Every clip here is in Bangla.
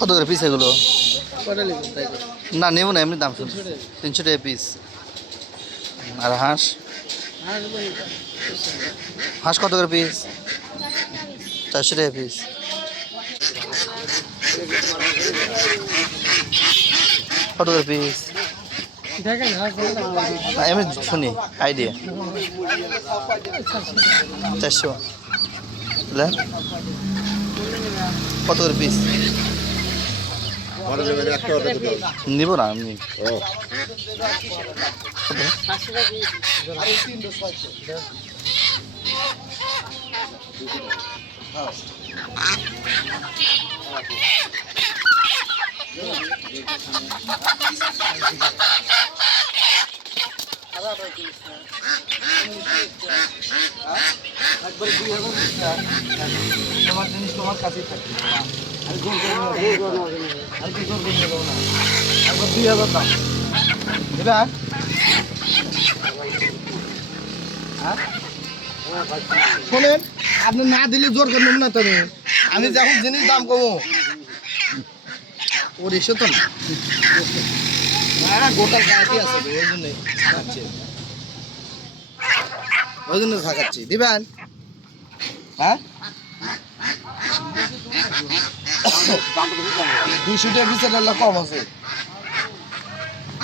কত করে পিস এগুলো? না নেব না এমনি দাম শুনছি তিনশো টাকা পিস আর হাঁস? হাঁস কত করে পিস চারশো টাকা পিস কত করে পিস এমনি শুনি আইডিয়া চারশো। কত করে পিস নিব না আমি তোমার জিনিস তোমার কাছেই থাকবে আর গোল আর কি গোল করে নেব না? একবার দুই হাজার দাম বুঝলা শোনেন, আপনি না দিলে জোর করবেন না তুমি আমি। যখন জিনিস দাম কমো। ওর এসে তো না। গোটাল গায়ে আছে ওই জন্যই ওই জন্য থাকাচ্ছি দিবেন? হ্যাঁ? দুইশো টাকা পিসের ডাল্লা কম আছে।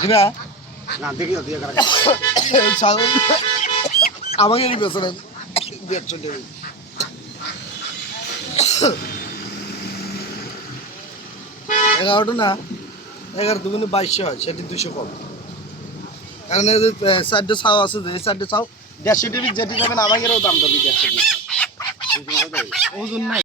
দিবা না দেখি আমাকে পেছনে দেড়শো টাকা। এগারোটা না? এগারো দুগুণে বাইশশো হয় সেটি দুশো কম। কারণ এই যে চারটে ছাও আছে যে এই চারটে ছাও দেড়শো টিভি যেটি যাবেন আমাকেও দাম দেবে দেড়শো টিভি। ওজন নাই।